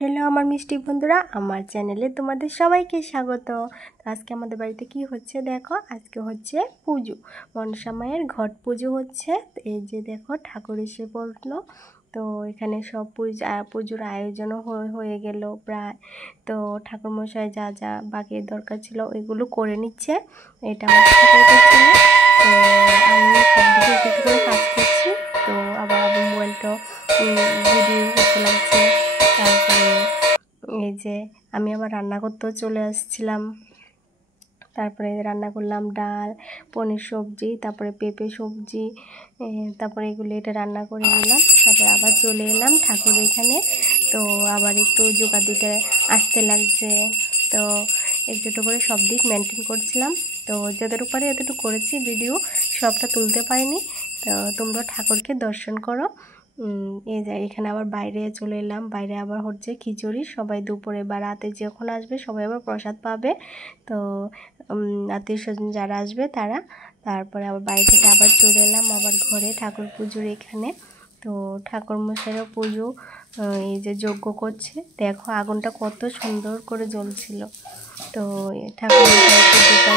Hello আমার মিষ্টি বন্ধুরা, আমার চ্যানেলে তোমাদের সবাইকে স্বাগত। তো আজকে আমাদের বাড়িতে কি হচ্ছে দেখো, আজকে হচ্ছে পুজো, মনসা মায়ের ঘট পুজো হচ্ছে। তো এই যে দেখো ঠাকুর এসে পড়লো। তো এখানে সব পুজোর আয়োজনও হয়ে গেল প্রায়। তো ঠাকুরমশাই যা যা বাকি দরকার ছিল ওইগুলো করে নিচ্ছে। এটা আমার ঠাকুর করছিল। তো আমি সব দিকে একটু একটু করে কাজ করছি। তো আবার মোবাইলটা ভিডিও করতে লাগছে। তারপরে এই যে আমি আবার রান্না করতেও চলে আসছিলাম। তারপরে রান্না করলাম ডাল, পনির সবজি, তারপরে পেঁপে সবজি, তারপরে এগুলো এটা রান্না করে নিলাম। তারপরে আবার চলে এলাম ঠাকুর এখানে। তো আবার একটু জোগাড় দিতে আসতে লাগছে। তো একটু একটু করে সব দিক মেনটেন করছিলাম। তো যতটুকু পারি এতটুকু করেছি, ভিডিও সবটা তুলতে পারিনি। তো তোমরা ঠাকুরকে দর্শন করো। এই যে এখানে আবার বাইরে চলে এলাম। বাইরে আবার হচ্ছে খিচুড়ি, সবাই দুপুরে বা রাতে যখন আসবে সবাই আবার প্রসাদ পাবে। তো আত্মীয় স্বজন যারা আসবে তারা। তারপরে আবার বাড়ি থেকে আবার চলে এলাম আবার ঘরে ঠাকুর পুজোর এখানে। তো ঠাকুর মশাইরও পুজো, এই যে যজ্ঞ করছে, দেখো আগুনটা কত সুন্দর করে জ্বলছিল। তো ঠাকুর মশাই পুজোটা